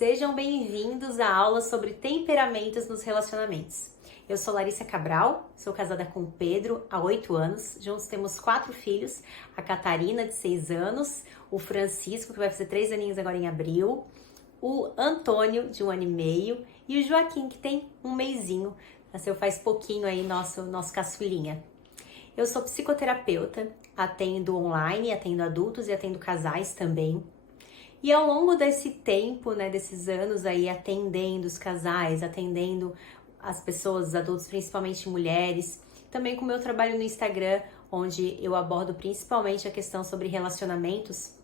Sejam bem-vindos à aula sobre temperamentos nos relacionamentos. Eu sou Larissa Cabral, sou casada com o Pedro há 8 anos. Juntos temos 4 filhos, a Catarina, de 6 anos, o Francisco, que vai fazer 3 aninhos agora em abril, o Antônio, de 1 ano e meio, e o Joaquim, que tem 1 mesinho. Nasceu faz pouquinho aí, nosso caçulinha. Eu sou psicoterapeuta, atendo online, atendo adultos e atendo casais também. E ao longo desse tempo, desses anos aí, atendendo os casais, atendendo as pessoas, os adultos, principalmente mulheres, também com o meu trabalho no Instagram, onde eu abordo principalmente a questão sobre relacionamentos,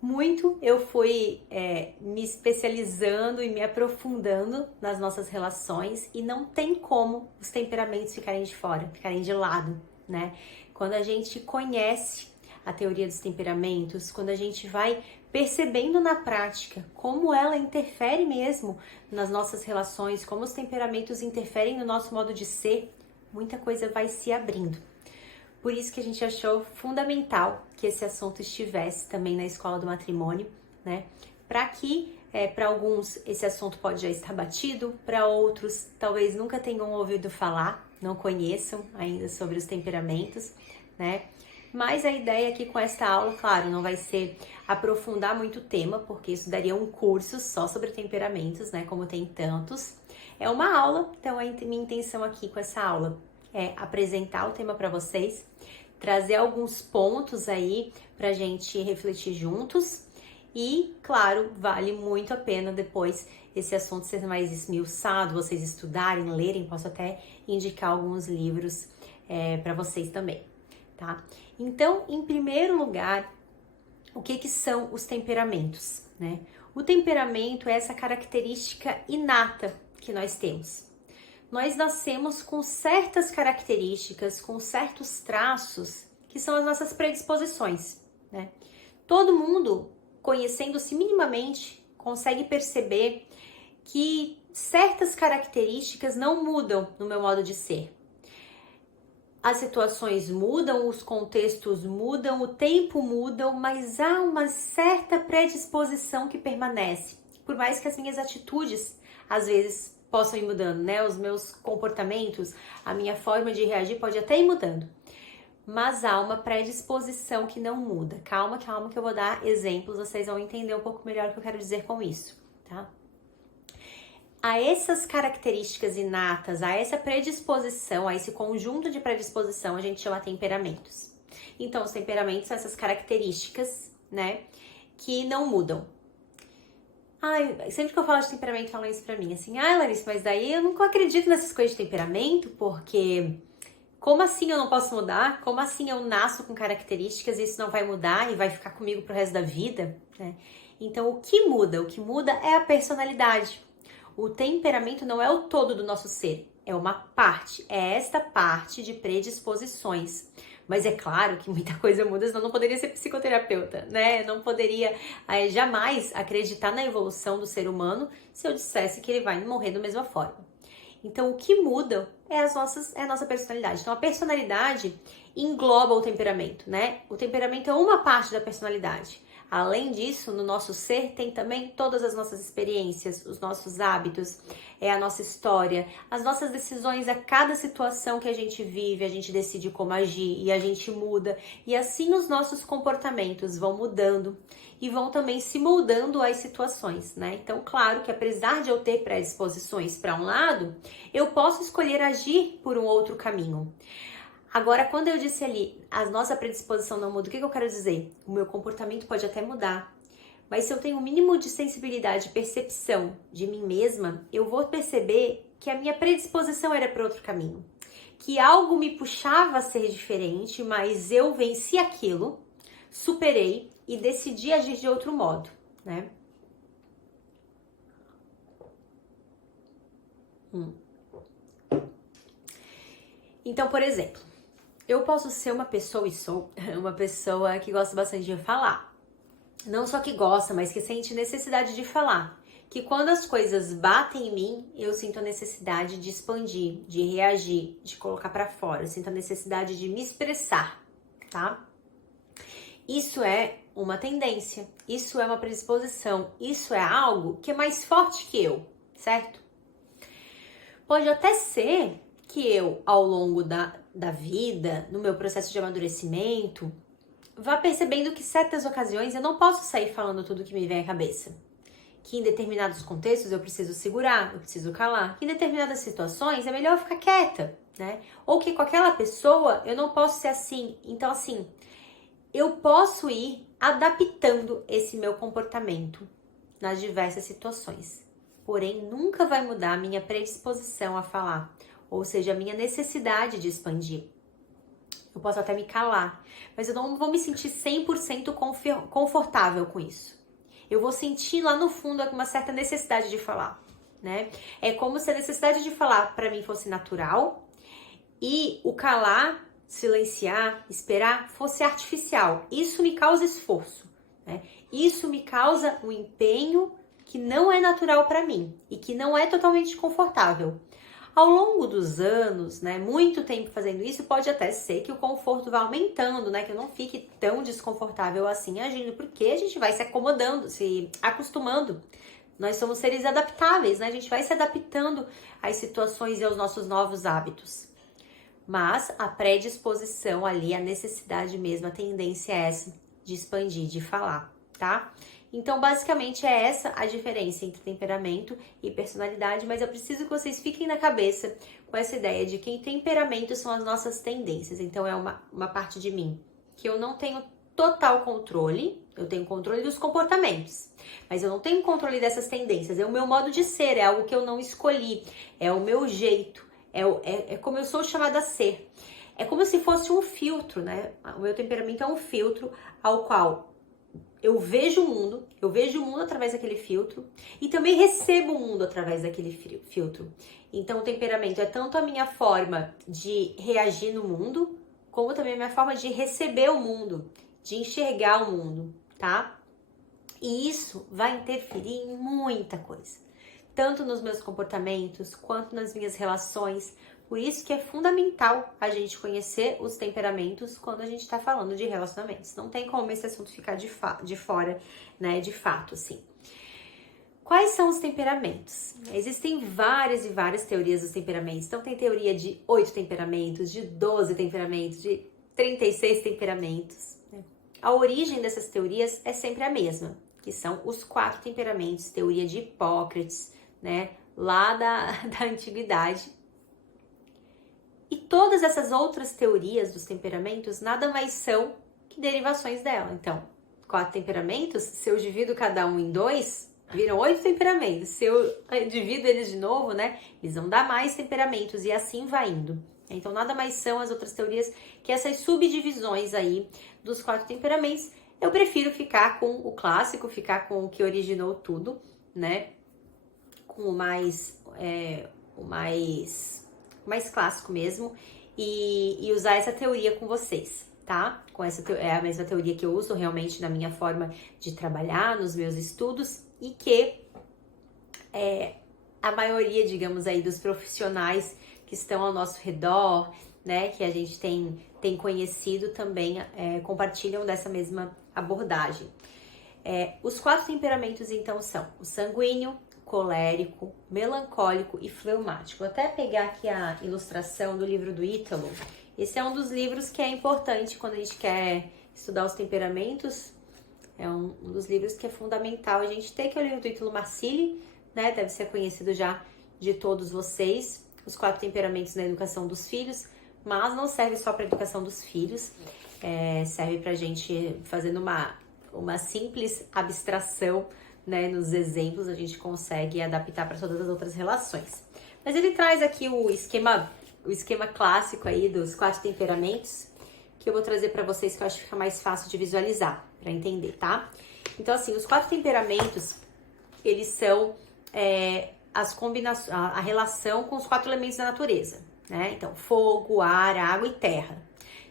muito eu fui me especializando e me aprofundando nas nossas relações e não tem como os temperamentos ficarem de fora, ficarem de lado, né? Quando a gente conhece a teoria dos temperamentos, quando a gente vai percebendo na prática como ela interfere mesmo nas nossas relações, como os temperamentos interferem no nosso modo de ser, muita coisa vai se abrindo. Por isso que a gente achou fundamental que esse assunto estivesse também na Escola do Matrimônio, né? Para que, para alguns, esse assunto pode já estar batido, para outros, talvez nunca tenham ouvido falar, não conheçam ainda sobre os temperamentos, né? Mas a ideia aqui com esta aula, claro, não vai ser aprofundar muito o tema, porque isso daria um curso só sobre temperamentos, né? Como tem tantos. É uma aula, então a minha intenção aqui com essa aula é apresentar o tema para vocês, trazer alguns pontos aí pra gente refletir juntos e, claro, vale muito a pena depois esse assunto ser mais esmiuçado, vocês estudarem, lerem, posso até indicar alguns livros para vocês também, tá? Então, em primeiro lugar, o que são os temperamentos, né? O temperamento é essa característica inata que nós temos. Nós nascemos com certas características, com certos traços, que são as nossas predisposições, né? Todo mundo, conhecendo-se minimamente, consegue perceber que certas características não mudam no meu modo de ser. As situações mudam, os contextos mudam, o tempo muda, mas há uma certa predisposição que permanece. Por mais que as minhas atitudes, às vezes, possam ir mudando, né? Os meus comportamentos, a minha forma de reagir pode até ir mudando. Mas há uma predisposição que não muda. Calma, calma, que eu vou dar exemplos, vocês vão entender um pouco melhor o que eu quero dizer com isso, tá? A essas características inatas, a essa predisposição, a esse conjunto de predisposição, a gente chama temperamentos. Então, os temperamentos são essas características, né, que não mudam. Sempre que eu falo de temperamento, falam isso pra mim, assim, Larissa, mas daí eu nunca acredito nessas coisas de temperamento, porque como assim eu não posso mudar? Como assim eu nasço com características e isso não vai mudar e vai ficar comigo pro resto da vida, né? Então, o que muda? O que muda é a personalidade. O temperamento não é o todo do nosso ser, é uma parte, é esta parte de predisposições. Mas é claro que muita coisa muda, senão não poderia ser psicoterapeuta, né? Não poderia jamais acreditar na evolução do ser humano se eu dissesse que ele vai morrer da mesma forma. Então, o que muda é a nossa personalidade. Então, a personalidade engloba o temperamento, né? O temperamento é uma parte da personalidade. Além disso, no nosso ser tem também todas as nossas experiências, os nossos hábitos, a nossa história, as nossas decisões. A cada situação que a gente vive, a gente decide como agir e a gente muda. E assim os nossos comportamentos vão mudando e vão também se moldando às situações, né? Então, claro que apesar de eu ter predisposições para um lado, eu posso escolher agir por um outro caminho. Agora, quando eu disse ali, a nossa predisposição não muda, o que eu quero dizer? O meu comportamento pode até mudar, mas se eu tenho o mínimo de sensibilidade e percepção de mim mesma, eu vou perceber que a minha predisposição era para outro caminho. Que algo me puxava a ser diferente, mas eu venci aquilo, superei e decidi agir de outro modo, né? Então, por exemplo, eu posso ser uma pessoa, e sou uma pessoa que gosta bastante de falar. Não só que gosta, mas que sente necessidade de falar. Que quando as coisas batem em mim, eu sinto a necessidade de expandir, de reagir, de colocar pra fora. Eu sinto a necessidade de me expressar, tá? Isso é uma tendência, isso é uma predisposição, isso é algo que é mais forte que eu, certo? Pode até ser que eu, ao longo da vida, no meu processo de amadurecimento, vá percebendo que certas ocasiões eu não posso sair falando tudo que me vem à cabeça. Que em determinados contextos eu preciso segurar, eu preciso calar. Que em determinadas situações é melhor eu ficar quieta, né? Ou que com aquela pessoa eu não posso ser assim. Então, assim, eu posso ir adaptando esse meu comportamento nas diversas situações. Porém, nunca vai mudar a minha predisposição a falar, ou seja, a minha necessidade de expandir. Eu posso até me calar, mas eu não vou me sentir 100% confortável com isso. Eu vou sentir lá no fundo uma certa necessidade de falar, né? É como se a necessidade de falar para mim fosse natural e o calar, silenciar, esperar fosse artificial. Isso me causa esforço, né? Isso me causa um empenho que não é natural para mim e que não é totalmente confortável. Ao longo dos anos, né, muito tempo fazendo isso, pode até ser que o conforto vá aumentando, né, que eu não fique tão desconfortável assim agindo, porque a gente vai se acomodando, se acostumando. Nós somos seres adaptáveis, né? A gente vai se adaptando às situações e aos nossos novos hábitos. Mas a predisposição ali, a necessidade mesmo, a tendência é essa de expandir, de falar, tá? Então, basicamente, é essa a diferença entre temperamento e personalidade, mas eu preciso que vocês fiquem na cabeça com essa ideia de que em temperamento são as nossas tendências. Então, é uma parte de mim que eu não tenho total controle, eu tenho controle dos comportamentos, mas eu não tenho controle dessas tendências. É o meu modo de ser, é algo que eu não escolhi, é o meu jeito, é como eu sou chamada a ser. É como se fosse um filtro, né? O meu temperamento é um filtro ao qual eu vejo o mundo através daquele filtro e também recebo o mundo através daquele filtro. Então, o temperamento é tanto a minha forma de reagir no mundo, como também a minha forma de receber o mundo, de enxergar o mundo, tá? E isso vai interferir em muita coisa, tanto nos meus comportamentos quanto nas minhas relações. Por isso que é fundamental a gente conhecer os temperamentos quando a gente está falando de relacionamentos. Não tem como esse assunto ficar de fora, né, de fato, assim. Quais são os temperamentos? Existem várias e várias teorias dos temperamentos. Então, tem teoria de 8 temperamentos, de 12 temperamentos, de 36 temperamentos, né? A origem dessas teorias é sempre a mesma, que são os 4 temperamentos, teoria de Hipócrates, né, lá da antiguidade. E todas essas outras teorias dos temperamentos nada mais são que derivações dela. Então, 4 temperamentos, se eu divido cada um em 2, viram 8 temperamentos. Se eu divido eles de novo, né, eles vão dar mais temperamentos e assim vai indo. Então, nada mais são as outras teorias que essas subdivisões aí dos 4 temperamentos. Eu prefiro ficar com o clássico, ficar com o que originou tudo, né, com o mais clássico mesmo, e usar essa teoria com vocês, tá? É a mesma teoria que eu uso realmente na minha forma de trabalhar, nos meus estudos, e que a maioria, digamos aí, dos profissionais que estão ao nosso redor, né, que a gente tem conhecido também, compartilham dessa mesma abordagem. Os 4 temperamentos, então, são o sanguíneo, colérico, melancólico e fleumático. Vou até pegar aqui a ilustração do livro do Ítalo. Esse é um dos livros que é importante quando a gente quer estudar os temperamentos. É um dos livros que é fundamental a gente ter, que é o livro do Ítalo Marcilli, né? Deve ser conhecido já de todos vocês. Os 4 temperamentos na educação dos filhos, mas não serve só para a educação dos filhos. Serve para a gente, fazendo uma simples abstração, né, nos exemplos, a gente consegue adaptar para todas as outras relações. Mas ele traz aqui o esquema clássico aí dos 4 temperamentos, que eu vou trazer para vocês, que eu acho que fica mais fácil de visualizar, para entender, tá? Então, assim, os 4 temperamentos, eles são a relação com os 4 elementos da natureza, né? Então, fogo, ar, água e terra.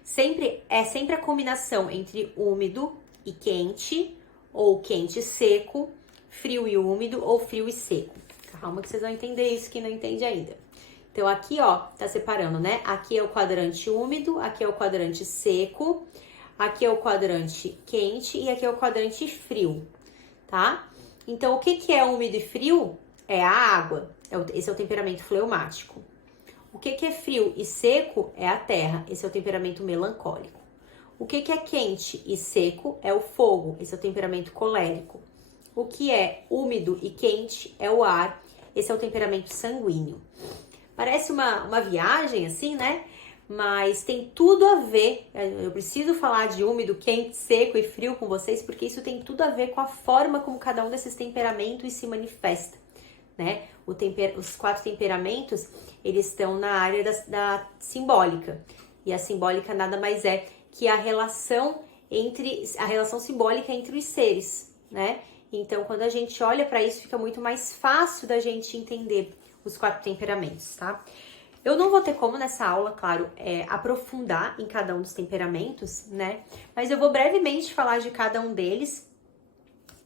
Sempre a combinação entre úmido e quente, ou quente e seco, frio e úmido ou frio e seco. Calma que vocês vão entender isso, que não entende ainda. Então, aqui, ó, tá separando, né? Aqui é o quadrante úmido, aqui é o quadrante seco, Aqui é o quadrante quente e aqui é o quadrante frio, tá? Então, o que é úmido e frio? É a água. Esse é o temperamento fleumático. O que é frio e seco? É a terra. Esse é o temperamento melancólico. O que é quente e seco? É o fogo. Esse é o temperamento colérico. O que é úmido e quente é o ar. Esse é o temperamento sanguíneo. Parece uma viagem assim, né? Mas tem tudo a ver. Eu preciso falar de úmido, quente, seco e frio com vocês, porque isso tem tudo a ver com a forma como cada um desses temperamentos se manifesta, né? Os 4 temperamentos, eles estão na área da simbólica. E a simbólica nada mais é que a relação simbólica entre os seres, né? Então, quando a gente olha para isso, fica muito mais fácil da gente entender os 4 temperamentos, tá? Eu não vou ter como nessa aula, claro, aprofundar em cada um dos temperamentos, né? Mas eu vou brevemente falar de cada um deles,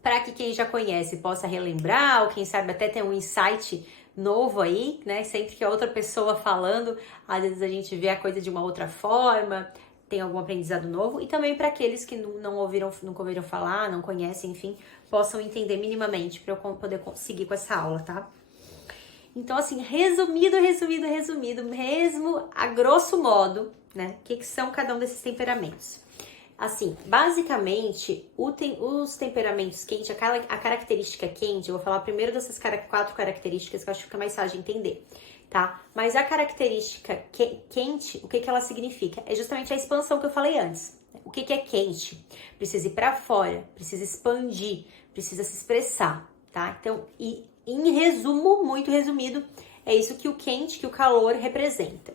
para que quem já conhece possa relembrar, ou quem sabe até ter um insight novo aí, né? Sempre que é outra pessoa falando, às vezes a gente vê a coisa de uma outra forma, tem algum aprendizado novo. E também para aqueles que nunca ouviram falar, não conhecem, enfim, possam entender minimamente para eu poder seguir com essa aula, tá? Então, assim, resumido, mesmo a grosso modo, né? O que são cada um desses temperamentos? Assim, basicamente, os temperamentos quentes, a característica quente, eu vou falar primeiro dessas 4 características que eu acho que fica mais fácil de entender, tá? Mas a característica quente, o que ela significa? É justamente a expansão que eu falei antes. O que é quente? Precisa ir para fora, precisa expandir, precisa se expressar, tá? Então, em resumo, muito resumido, é isso que o quente, que o calor representa.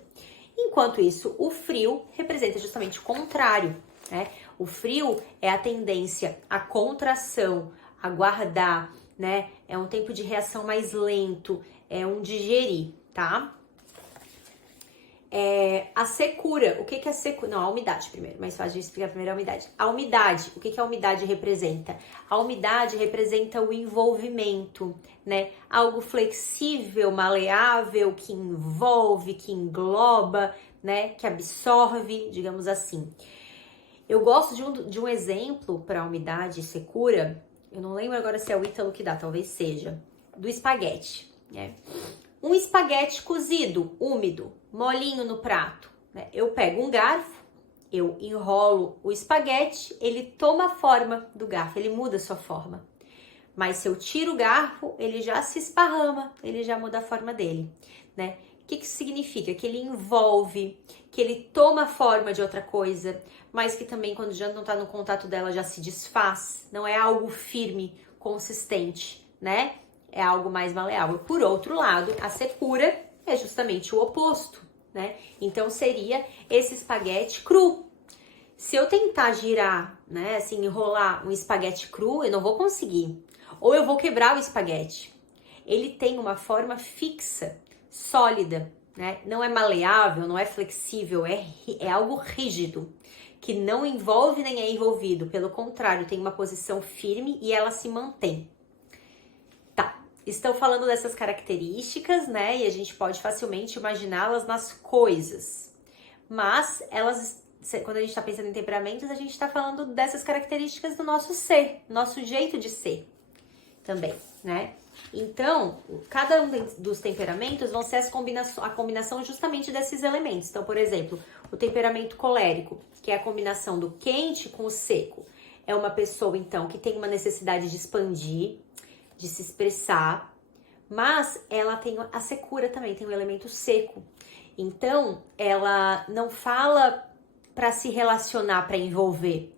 Enquanto isso, o frio representa justamente o contrário, né? O frio é a tendência à contração, a guardar, né? É um tempo de reação mais lento, é um digerir, tá? A secura, o que é secura? Não, a umidade primeiro, mais fácil de explicar primeiro a umidade. A umidade, o que a umidade representa? A umidade representa o envolvimento, né? Algo flexível, maleável, que envolve, que engloba, né? Que absorve, digamos assim. Eu gosto de um exemplo para a umidade e secura, eu não lembro agora se é o Ítalo que dá, talvez seja, do espaguete, né? Um espaguete cozido, úmido, molinho no prato, né? Eu pego um garfo, eu enrolo o espaguete, ele toma a forma do garfo, ele muda a sua forma. Mas se eu tiro o garfo, ele já se esparrama, ele já muda a forma dele, né? O que isso significa? Que ele envolve, que ele toma a forma de outra coisa, mas que também quando já não está no contato dela já se desfaz, não é algo firme, consistente, né? É algo mais maleável. Por outro lado, a secura é justamente o oposto, né? Então seria esse espaguete cru. Se eu tentar girar, né, assim, enrolar um espaguete cru, eu não vou conseguir. Ou eu vou quebrar o espaguete. Ele tem uma forma fixa, sólida, né? Não é maleável, não é flexível, é algo rígido, que não envolve nem é envolvido. Pelo contrário, tem uma posição firme e ela se mantém. Tá, estou falando dessas características, né? E a gente pode facilmente imaginá-las nas coisas. Mas quando a gente está pensando em temperamentos, a gente está falando dessas características do nosso ser, nosso jeito de ser também, né? Então, cada um dos temperamentos vão ser a combinação justamente desses elementos. Então, por exemplo, o temperamento colérico, que é a combinação do quente com o seco. É uma pessoa, então, que tem uma necessidade de expandir, de se expressar, mas ela tem a secura também, tem um elemento seco. Então, ela não fala para se relacionar, para envolver.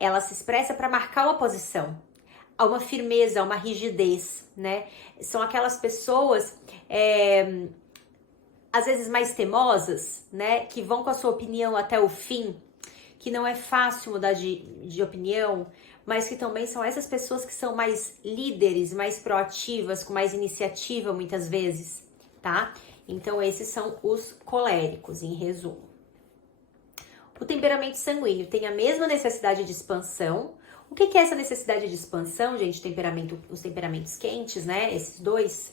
Ela se expressa para marcar uma posição. Há uma firmeza, uma rigidez, né? São aquelas pessoas, às vezes mais teimosas, né? Que vão com a sua opinião até o fim, que não é fácil mudar de opinião, mas que também são essas pessoas que são mais líderes, mais proativas, com mais iniciativa muitas vezes, tá? Então esses são os coléricos, em resumo. O temperamento sanguíneo tem a mesma necessidade de expansão. O que é essa necessidade de expansão, gente? Os temperamentos quentes, né? Esses dois.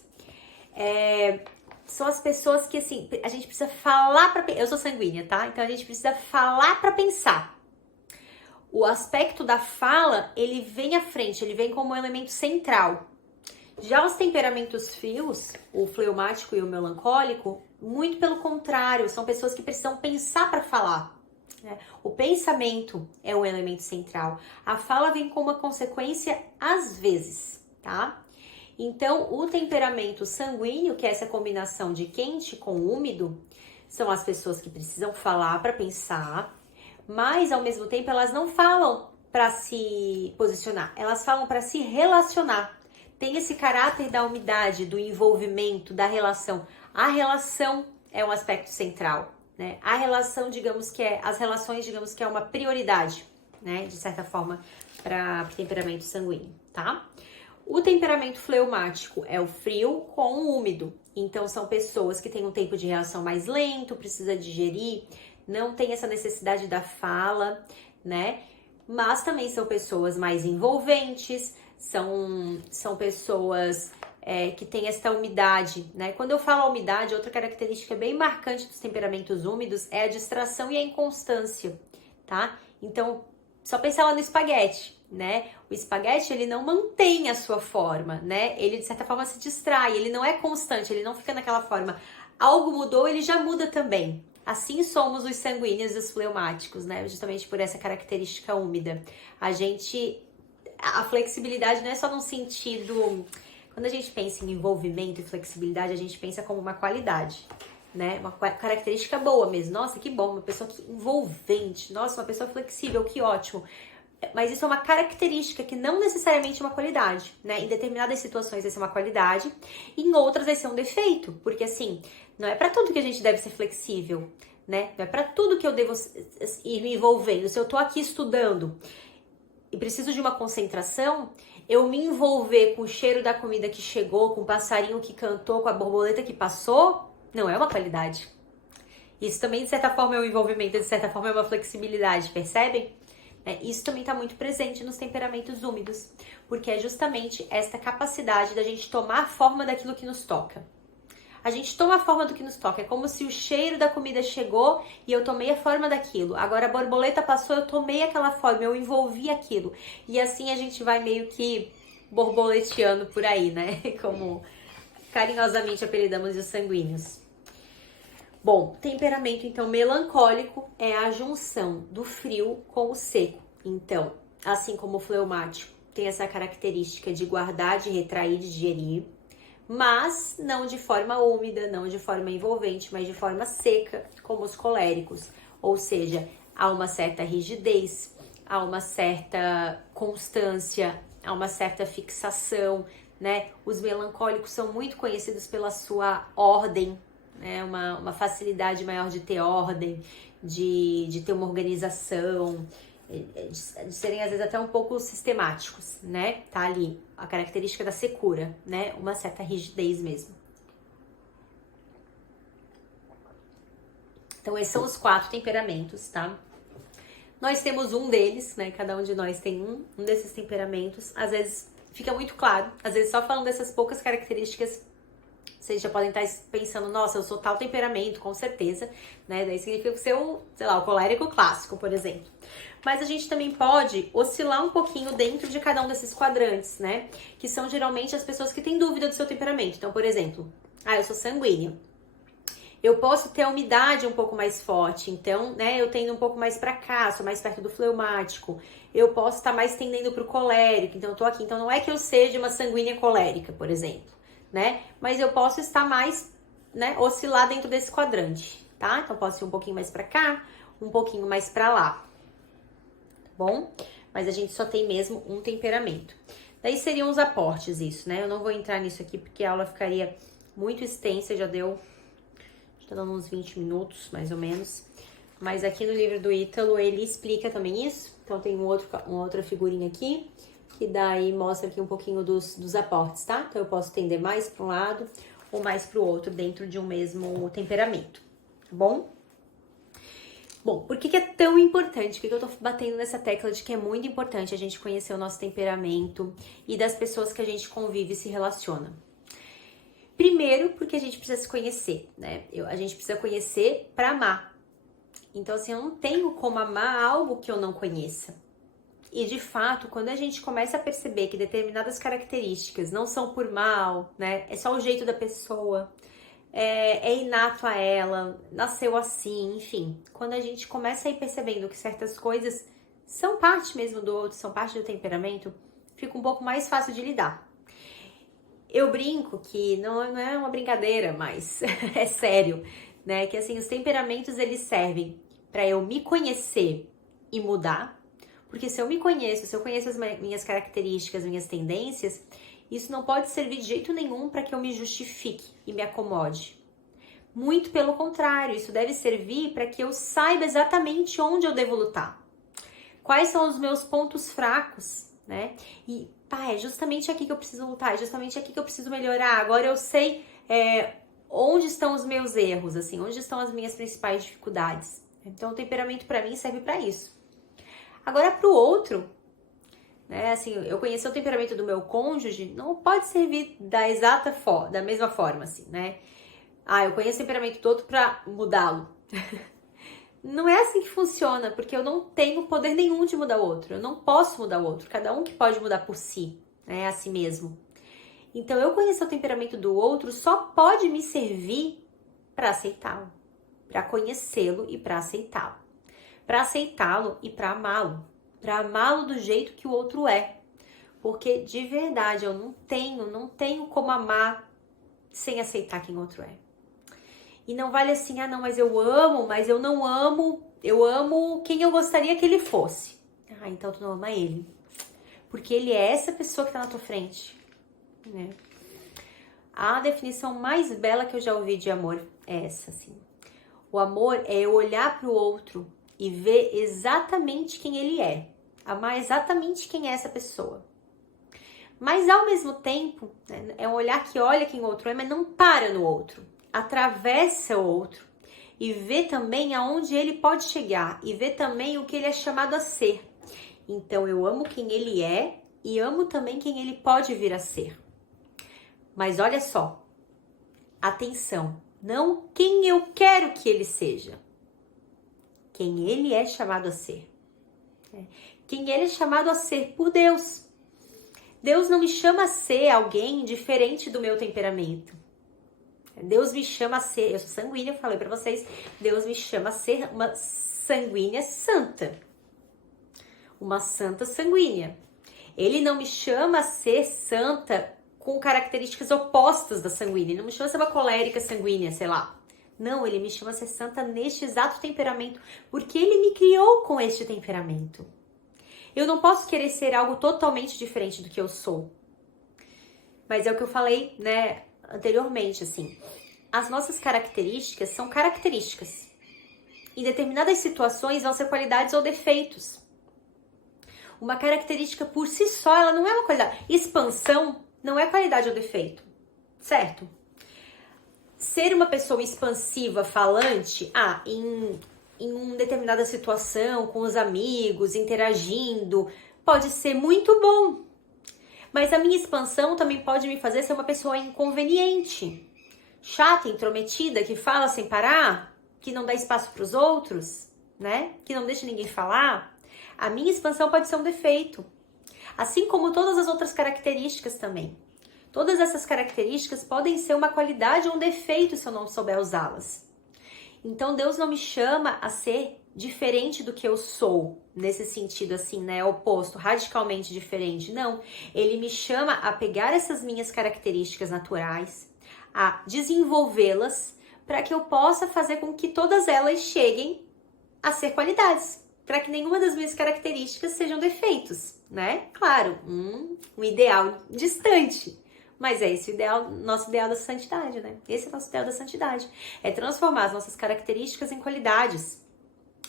São as pessoas que, assim, a gente precisa falar pra... Eu sou sanguínea, tá? Então a gente precisa falar pra pensar. o aspecto da fala, ele vem à frente, ele vem como um elemento central. Já os temperamentos frios, o fleumático e o melancólico, muito pelo contrário, são pessoas que precisam pensar para falar. Né? O pensamento é o elemento central. A fala vem como uma consequência às vezes, tá? Então, o temperamento sanguíneo, que é essa combinação de quente com úmido, são as pessoas que precisam falar para pensar, mas ao mesmo tempo elas não falam para se posicionar, elas falam para se relacionar. Tem esse caráter da umidade, do envolvimento, da relação. A relação é um aspecto central, né? A relação, digamos que as relações, digamos que é uma prioridade, né? De certa forma, para o temperamento sanguíneo, tá? O temperamento fleumático é o frio com o úmido. Então, são pessoas que têm um tempo de reação mais lento, precisa digerir, não tem essa necessidade da fala, né? Mas também são pessoas mais envolventes, são pessoas que têm essa umidade, né? Quando eu falo umidade, outra característica bem marcante dos temperamentos úmidos é a distração e a inconstância, tá? Então, só pensar lá no espaguete, né? O espaguete, ele não mantém a sua forma, né? Ele, de certa forma, se distrai, ele não é constante, ele não fica naquela forma. Algo mudou, ele já muda também. Assim somos os sanguíneos e os fleumáticos, né? Justamente por essa característica úmida. A flexibilidade não é só num sentido... Quando a gente pensa em envolvimento e flexibilidade, a gente pensa como uma qualidade, né? Uma característica boa mesmo. Nossa, que bom, uma pessoa envolvente. Nossa, uma pessoa flexível, que ótimo. Mas isso é uma característica que não necessariamente é uma qualidade, né? Em determinadas situações vai ser uma qualidade, em outras vai ser um defeito, porque assim, não é para tudo que a gente deve ser flexível, né? Não é para tudo que eu devo ir me envolvendo. Se eu tô aqui estudando e preciso de uma concentração, eu me envolver com o cheiro da comida que chegou, com o passarinho que cantou, com a borboleta que passou, não é uma qualidade. Isso também, de certa forma, é um envolvimento, de certa forma, é uma flexibilidade, percebem? Isso também está muito presente nos temperamentos úmidos, porque é justamente esta capacidade da gente tomar forma daquilo que nos toca. A gente toma a forma do que nos toca, é como se o cheiro da comida chegou e eu tomei a forma daquilo. Agora a borboleta passou, eu tomei aquela forma, eu envolvi aquilo. E assim a gente vai meio que borboleteando por aí, né? Como carinhosamente apelidamos os sanguíneos. Bom, temperamento então melancólico é a junção do frio com o seco. Então, assim como o fleumático tem essa característica de guardar, de retrair, de digerir, mas não de forma úmida, não de forma envolvente, mas de forma seca, como os coléricos. Ou seja, há uma certa rigidez, há uma certa constância, há uma certa fixação, né? Os melancólicos são muito conhecidos pela sua ordem, né? Uma facilidade maior de ter ordem, de ter uma organização, de serem às vezes até um pouco sistemáticos, né? Tá ali a característica da secura, né? Uma certa rigidez mesmo. Então esses são os 4 temperamentos, tá? Nós temos um deles, né? Cada um de nós tem um desses temperamentos. Às vezes fica muito claro, às vezes só falando dessas poucas características vocês já podem estar pensando, nossa, eu sou tal temperamento, com certeza, né? Daí significa que você é o, sei lá, o colérico clássico, por exemplo. Mas a gente também pode oscilar um pouquinho dentro de cada um desses quadrantes, né? Que são geralmente as pessoas que têm dúvida do seu temperamento. Então, por exemplo, eu sou sanguíneo. Eu posso ter a umidade um pouco mais forte, então, né, eu tendo um pouco mais para cá, sou mais perto do fleumático. Eu posso estar mais tendendo para o colérico, então eu tô aqui. Então, não é que eu seja uma sanguínea colérica, por exemplo, né? Mas eu posso estar mais, né, oscilar dentro desse quadrante, tá? Então, posso ir um pouquinho mais para cá, um pouquinho mais para lá, tá bom? Mas a gente só tem mesmo um temperamento. Daí seriam os aportes isso, né? Eu não vou entrar nisso aqui porque a aula ficaria muito extensa, já deu... Tá dando uns 20 minutos, mais ou menos. Mas aqui no livro do Ítalo, ele explica também isso. Então, tem uma outra figurinha aqui, que daí mostra aqui um pouquinho dos aportes, tá? Então, eu posso tender mais para um lado ou mais para o outro dentro de um mesmo temperamento, tá bom? Bom, por que é tão importante? Por que eu tô batendo nessa tecla de que é muito importante a gente conhecer o nosso temperamento e das pessoas que a gente convive e se relaciona? Primeiro, porque a gente precisa se conhecer, né? A gente precisa conhecer para amar. Então, assim, eu não tenho como amar algo que eu não conheça, E de fato, quando a gente começa a perceber que determinadas características não são por mal, né? É só o jeito da pessoa, é inato a ela, nasceu assim, enfim. Quando a gente começa a ir percebendo que certas coisas são parte mesmo do outro, são parte do temperamento, fica um pouco mais fácil de lidar. Eu brinco que não é uma brincadeira, mas é sério, né? Que assim, os temperamentos eles servem para eu me conhecer e mudar. Porque se eu me conheço, se eu conheço as minhas características, minhas tendências, isso não pode servir de jeito nenhum para que eu me justifique e me acomode. Muito pelo contrário, isso deve servir para que eu saiba exatamente onde eu devo lutar. Quais são os meus pontos fracos, né? E, é justamente aqui que eu preciso lutar, é justamente aqui que eu preciso melhorar. Agora eu sei onde estão os meus erros, assim, onde estão as minhas principais dificuldades. Então, o temperamento para mim serve para isso. Agora, para o outro, né, assim, eu conhecer o temperamento do meu cônjuge não pode servir da mesma forma, assim, né? Eu conheço o temperamento do outro para mudá-lo. Não é assim que funciona, porque eu não tenho poder nenhum de mudar o outro. Eu não posso mudar o outro. Cada um que pode mudar por si, né? A si mesmo. Então, eu conhecer o temperamento do outro só pode me servir para aceitá-lo, para conhecê-lo e para aceitá-lo. Para aceitá-lo e para amá-lo. Para amá-lo do jeito que o outro é. Porque, de verdade, eu não tenho como amar sem aceitar quem o outro é. E não vale assim, não, mas eu amo, mas eu não amo, eu amo quem eu gostaria que ele fosse. Então tu não ama ele. Porque ele é essa pessoa que tá na tua frente, né? A definição mais bela que eu já ouvi de amor é essa, assim. O amor é eu olhar pro outro e ver exatamente quem ele é. Amar exatamente quem é essa pessoa. Mas ao mesmo tempo, né, é um olhar que olha quem o outro é, mas não para no outro. Atravessa o outro e vê também aonde ele pode chegar e vê também o que ele é chamado a ser. Então eu amo quem ele é e amo também quem ele pode vir a ser. Mas olha só, atenção, não quem eu quero que ele seja, quem ele é chamado a ser. Quem ele é chamado a ser por Deus. Deus não me chama a ser alguém diferente do meu temperamento. Deus me chama a ser, eu sou sanguínea, eu falei pra vocês, Deus me chama a ser uma sanguínea santa. Uma santa sanguínea. Ele não me chama a ser santa com características opostas da sanguínea. Ele não me chama a ser uma colérica sanguínea, sei lá. Não, ele me chama a ser santa neste exato temperamento, porque ele me criou com este temperamento. Eu não posso querer ser algo totalmente diferente do que eu sou. Mas é o que eu falei, né, anteriormente, assim. As nossas características são características. Em determinadas situações vão ser qualidades ou defeitos. Uma característica por si só, ela não é uma qualidade. Expansão não é qualidade ou defeito, certo? Ser uma pessoa expansiva, falante, em uma determinada situação, com os amigos, interagindo, pode ser muito bom. Mas a minha expansão também pode me fazer ser uma pessoa inconveniente, chata, intrometida, que fala sem parar, que não dá espaço para os outros, né? Que não deixa ninguém falar. A minha expansão pode ser um defeito. Assim como todas as outras características também. Todas essas características podem ser uma qualidade ou um defeito se eu não souber usá-las. Então Deus não me chama a ser diferente do que eu sou, nesse sentido assim, né, oposto, radicalmente diferente. Não, ele me chama a pegar essas minhas características naturais, a desenvolvê-las, para que eu possa fazer com que todas elas cheguem a ser qualidades, para que nenhuma das minhas características sejam defeitos, né? Claro, um ideal distante. Mas é esse o ideal, nosso ideal da santidade, né? Esse é o nosso ideal da santidade. É transformar as nossas características em qualidades,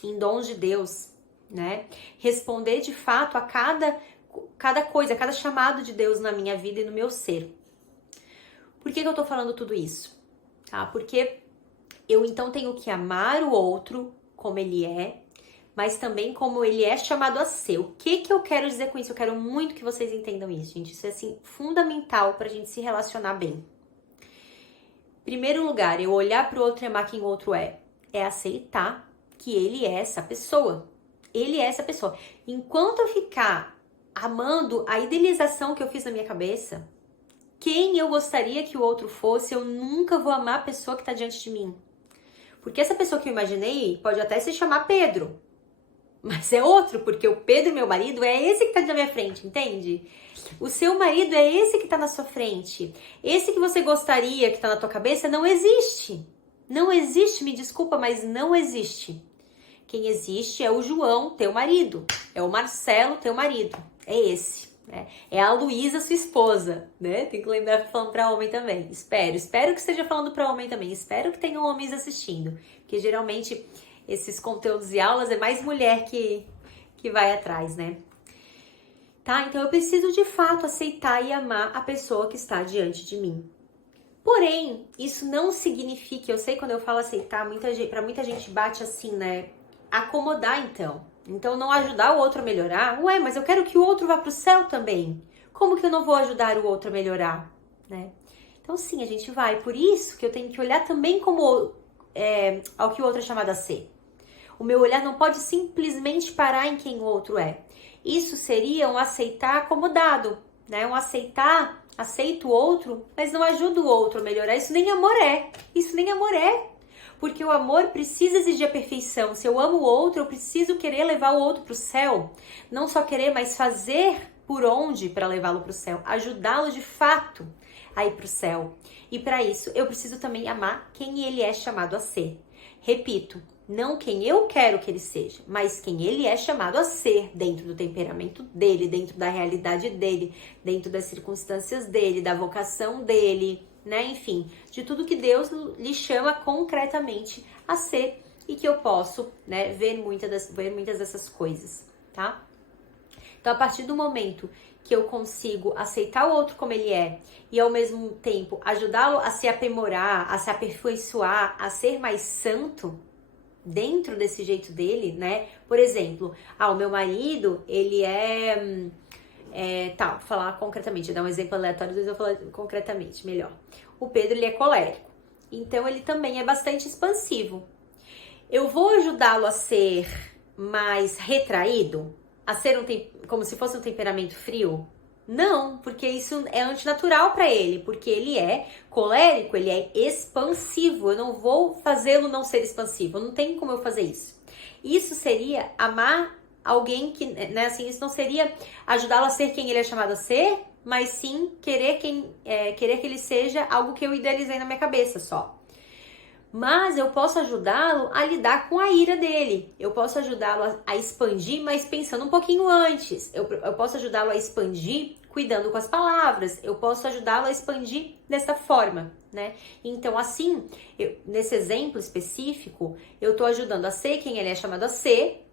em dons de Deus, né? Responder de fato a cada coisa, a cada chamado de Deus na minha vida e no meu ser. Por que eu tô falando tudo isso? Porque eu então tenho que amar o outro como ele é, mas também como ele é chamado a ser. O que eu quero dizer com isso? Eu quero muito que vocês entendam isso, gente. Isso é, assim, fundamental pra gente se relacionar bem. Primeiro lugar, eu olhar pro outro e amar quem o outro é aceitar que ele é essa pessoa. ele é essa pessoa. Enquanto eu ficar amando a idealização que eu fiz na minha cabeça, quem eu gostaria que o outro fosse, eu nunca vou amar a pessoa que está diante de mim. Porque essa pessoa que eu imaginei pode até se chamar Pedro, mas é outro, porque o Pedro, meu marido, é esse que está na minha frente, entende? O seu marido é esse que está na sua frente. Esse que você gostaria que está na tua cabeça não existe. Não existe, me desculpa, mas não existe. Quem existe é o João, teu marido. É o Marcelo, teu marido. É esse. Né? É a Luísa, sua esposa. Né? Tem que lembrar que falando para homem também. Espero que esteja falando para homem também. Espero que tenham homens assistindo. Porque geralmente esses conteúdos e aulas é mais mulher que vai atrás, né? Tá? Então eu preciso de fato aceitar e amar a pessoa que está diante de mim. Porém, isso não significa, eu sei quando eu falo aceitar, pra muita gente bate assim, né? Acomodar então. Então não ajudar o outro a melhorar. Ué, mas eu quero que o outro vá pro céu também. Como que eu não vou ajudar o outro a melhorar? Né? Então sim, a gente vai. Por isso que eu tenho que olhar também como ao que o outro é chamado a ser. O meu olhar não pode simplesmente parar em quem o outro é. Isso seria um aceitar acomodado, né? Um aceito o outro, mas não ajuda o outro a melhorar. Isso nem amor é. Isso nem amor é. Porque o amor precisa exigir a perfeição. Se eu amo o outro, eu preciso querer levar o outro para o céu. Não só querer, mas fazer por onde para levá-lo para o céu. Ajudá-lo de fato a ir para o céu. E para isso, eu preciso também amar quem ele é chamado a ser. Repito, não quem eu quero que ele seja, mas quem ele é chamado a ser dentro do temperamento dele, dentro da realidade dele, dentro das circunstâncias dele, da vocação dele, né? Enfim, de tudo que Deus lhe chama concretamente a ser e que eu posso, né, ver muitas dessas coisas, tá? Então, a partir do momento que eu consigo aceitar o outro como ele é e ao mesmo tempo ajudá-lo a se aprimorar, a se aperfeiçoar, a ser mais santo dentro desse jeito dele, né? Por exemplo, o meu marido, ele vou falar concretamente, dar um exemplo aleatório, depois eu vou falar concretamente, melhor. O Pedro, ele é colérico, então ele também é bastante expansivo. Eu vou ajudá-lo a ser mais retraído? A ser como se fosse um temperamento frio? Não, porque isso é antinatural para ele, porque ele é colérico, ele é expansivo. Eu não vou fazê-lo não ser expansivo, não tem como eu fazer isso. Isso seria amar alguém que, né, assim, isso não seria ajudá-lo a ser quem ele é chamado a ser, mas sim querer que ele seja algo que eu idealizei na minha cabeça só. Mas eu posso ajudá-lo a lidar com a ira dele. Eu posso ajudá-lo a expandir, mas pensando um pouquinho antes. Eu posso ajudá-lo a expandir cuidando com as palavras. Eu posso ajudá-lo a expandir dessa forma, né? Então, assim, nesse exemplo específico, eu estou ajudando a ser quem ele é chamado a ser,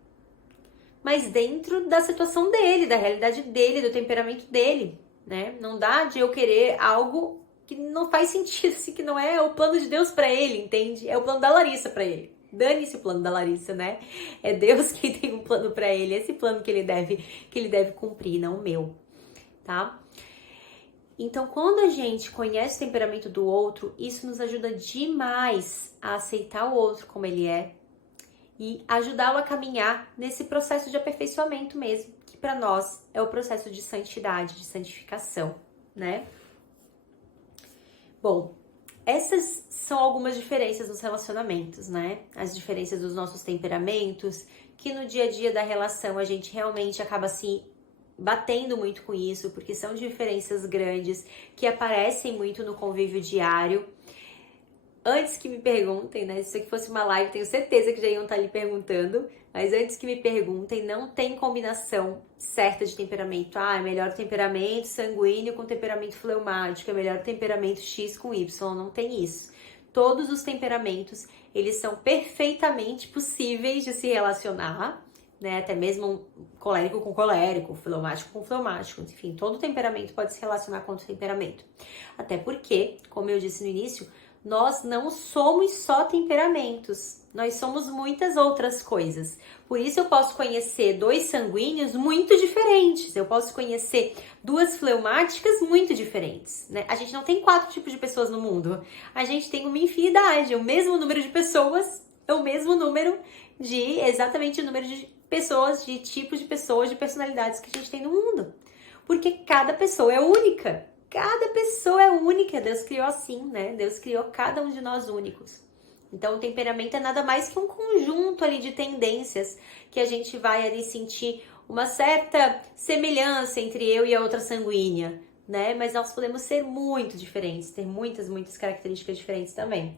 mas dentro da situação dele, da realidade dele, do temperamento dele, né? Não dá de eu querer algo que não faz sentido, assim, que não é o plano de Deus pra ele, entende? É o plano da Larissa pra ele. Dane-se o plano da Larissa, né? É Deus quem tem um plano pra ele, esse plano que ele deve cumprir, não o meu, tá? Então, quando a gente conhece o temperamento do outro, isso nos ajuda demais a aceitar o outro como ele é e ajudá-lo a caminhar nesse processo de aperfeiçoamento mesmo, que pra nós é o processo de santidade, de santificação, né? Bom, essas são algumas diferenças nos relacionamentos, né? As diferenças dos nossos temperamentos, que no dia a dia da relação a gente realmente acaba assim batendo muito com isso, porque são diferenças grandes que aparecem muito no convívio diário. Antes que me perguntem, né? Se isso aqui fosse uma live, tenho certeza que já iam estar ali perguntando. Mas antes que me perguntem, não tem combinação certa de temperamento. É melhor o temperamento sanguíneo com temperamento fleumático, é melhor o temperamento X com Y. Não tem isso. Todos os temperamentos, eles são perfeitamente possíveis de se relacionar, né? Até mesmo colérico com colérico, fleumático com fleumático. Enfim, todo temperamento pode se relacionar com outro temperamento. Até porque, como eu disse no início, nós não somos só temperamentos, nós somos muitas outras coisas. Por isso eu posso conhecer 2 sanguíneos muito diferentes, eu posso conhecer 2 fleumáticas muito diferentes, né? A gente não tem 4 tipos de pessoas no mundo, a gente tem uma infinidade, o mesmo número de pessoas é o mesmo número exatamente o número de pessoas, de tipos de pessoas, de personalidades que a gente tem no mundo. Porque cada pessoa é única. Cada pessoa é única. Deus criou assim, né? Deus criou cada um de nós únicos. Então, o temperamento é nada mais que um conjunto ali de tendências que a gente vai ali sentir uma certa semelhança entre eu e a outra sanguínea, né? Mas nós podemos ser muito diferentes, ter muitas características diferentes também.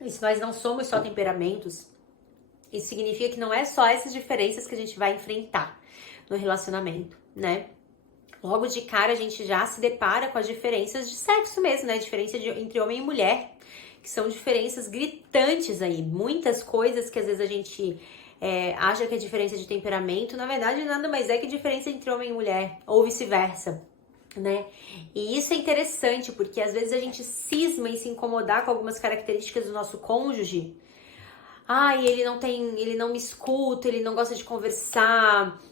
E se nós não somos só temperamentos, isso significa que não é só essas diferenças que a gente vai enfrentar no relacionamento, né? Logo de cara a gente já se depara com as diferenças de sexo mesmo, né? Diferença entre homem e mulher, que são diferenças gritantes aí. Muitas coisas que às vezes a gente acha que é diferença de temperamento, na verdade nada mais é que diferença entre homem e mulher, ou vice-versa, né? E isso é interessante, porque às vezes a gente cisma em se incomodar com algumas características do nosso cônjuge. Ai, ele não me escuta, ele não gosta de conversar,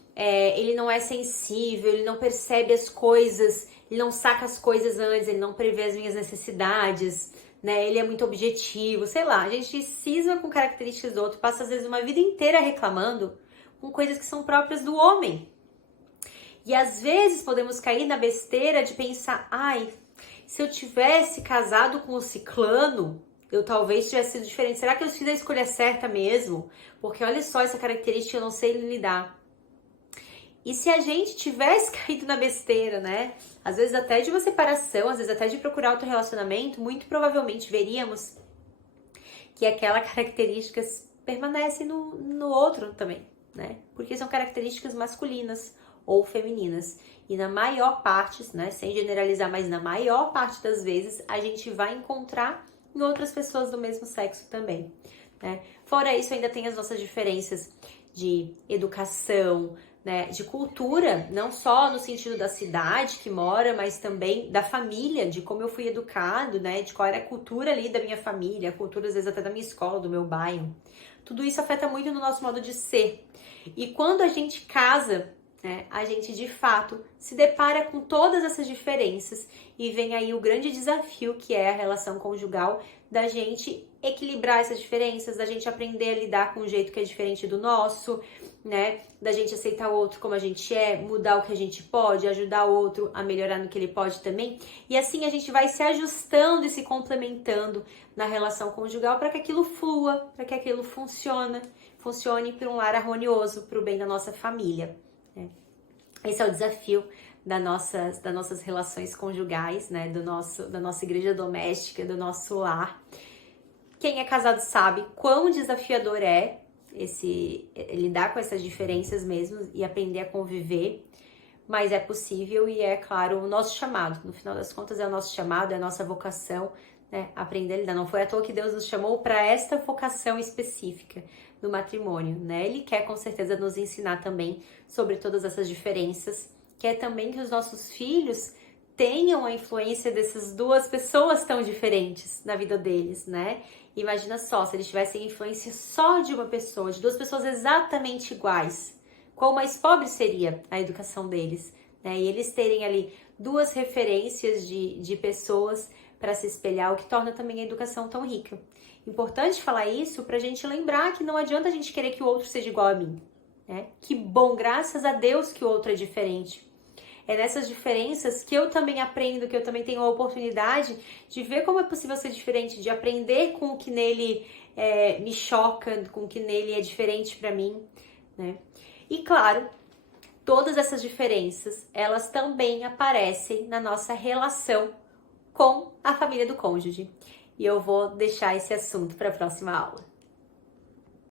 ele não é sensível, ele não percebe as coisas, ele não saca as coisas antes, ele não prevê as minhas necessidades, né? Ele é muito objetivo, sei lá, a gente cisma com características do outro, passa às vezes uma vida inteira reclamando com coisas que são próprias do homem. E às vezes podemos cair na besteira de pensar, ai, se eu tivesse casado com o ciclano, eu talvez tivesse sido diferente. Será que eu fiz a escolha certa mesmo? Porque olha só essa característica, eu não sei lidar. E se a gente tivesse caído na besteira, né? Às vezes até de uma separação, às vezes até de procurar outro relacionamento, muito provavelmente veríamos que aquela característica permanece no outro também, né? Porque são características masculinas ou femininas. E na maior parte, né? Sem generalizar, mas na maior parte das vezes, a gente vai encontrar em outras pessoas do mesmo sexo também, né? Fora isso, ainda tem as nossas diferenças de educação, né, de cultura, não só no sentido da cidade que mora, mas também da família, de como eu fui educado, né, de qual era a cultura ali da minha família, a cultura às vezes até da minha escola, do meu bairro. Tudo isso afeta muito no nosso modo de ser. E quando a gente casa, né, a gente de fato se depara com todas essas diferenças e vem aí o grande desafio que é a relação conjugal, da gente equilibrar essas diferenças, da gente aprender a lidar com um jeito que é diferente do nosso, né? Da gente aceitar o outro como a gente é, mudar o que a gente pode, ajudar o outro a melhorar no que ele pode também. E assim a gente vai se ajustando e se complementando na relação conjugal para que aquilo flua, para que aquilo funcione para um lar harmonioso, para o bem da nossa família, né? Esse é o desafio das nossas relações conjugais, né? Da nossa igreja doméstica, do nosso lar. Quem é casado sabe quão desafiador é lidar com essas diferenças mesmo e aprender a conviver, mas é possível e é, claro, o nosso chamado. No final das contas, é o nosso chamado, é a nossa vocação, né? Aprender a lidar. Não foi à toa que Deus nos chamou para esta vocação específica do matrimônio, né? Ele quer, com certeza, nos ensinar também sobre todas essas diferenças, quer também que os nossos filhos tenham a influência dessas duas pessoas tão diferentes na vida deles, né? Imagina só, se eles tivessem influência só de uma pessoa, de duas pessoas exatamente iguais, quão mais pobre seria a educação deles, né? E eles terem ali duas referências de pessoas para se espelhar, o que torna também a educação tão rica. Importante falar isso para a gente lembrar que não adianta a gente querer que o outro seja igual a mim, né? Que bom, graças a Deus que o outro é diferente. É nessas diferenças que eu também aprendo, que eu também tenho a oportunidade de ver como é possível ser diferente, de aprender com o que nele me choca, com o que nele é diferente para mim, né? E claro, todas essas diferenças, elas também aparecem na nossa relação com a família do cônjuge. E eu vou deixar esse assunto para a próxima aula.